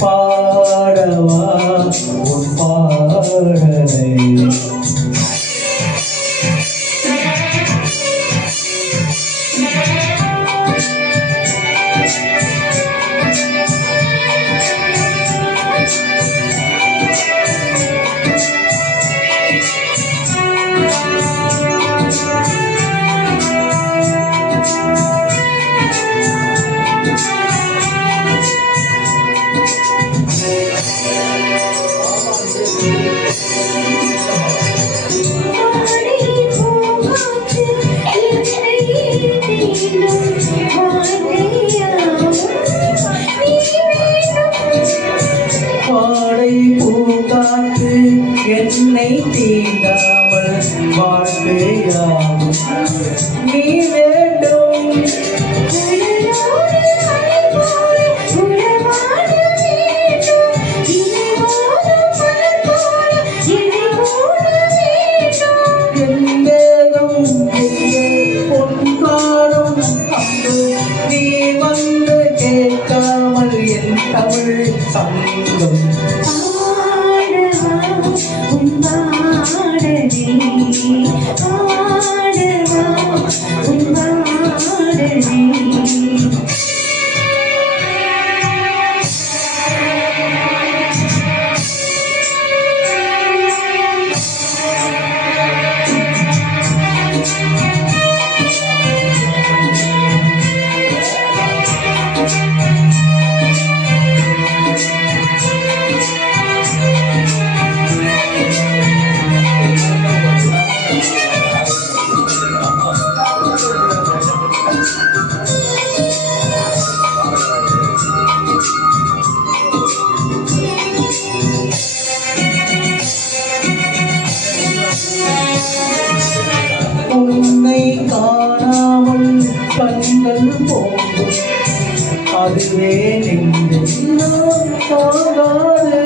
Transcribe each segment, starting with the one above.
பாடவா உன் பாடலை பாடை பூங்காற்று என்னை தீண்டாமல் வாழ்க்கையாகும் நீ வேண்டும் நீ வந்து கேட்காமல் என் தமிழ் சங்கம் உன்னை காணாமல் கண்கள் போகும் அதுவே நெஞ்செல்லாம் தாங்காது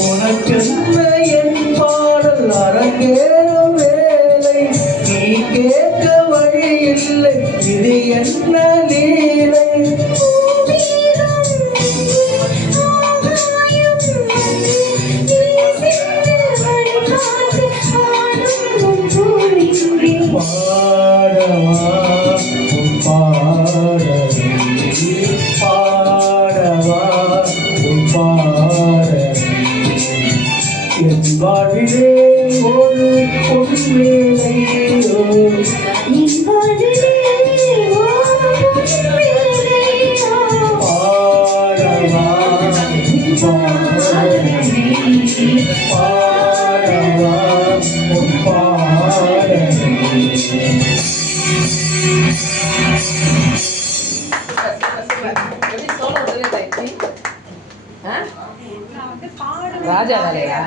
உனக்கென்ன என் பாடல் அரங்கேறும் வேலை நீ கேட்க வழி இல்லை இது என்ன லீலை பாடவா உன் பாடலை பாடவா உன் பாடலை என் வாழ்விலே ஒரு பொன்வேலையோ பாடவா பாடவா உன் பாடலை ராஜா வேலையா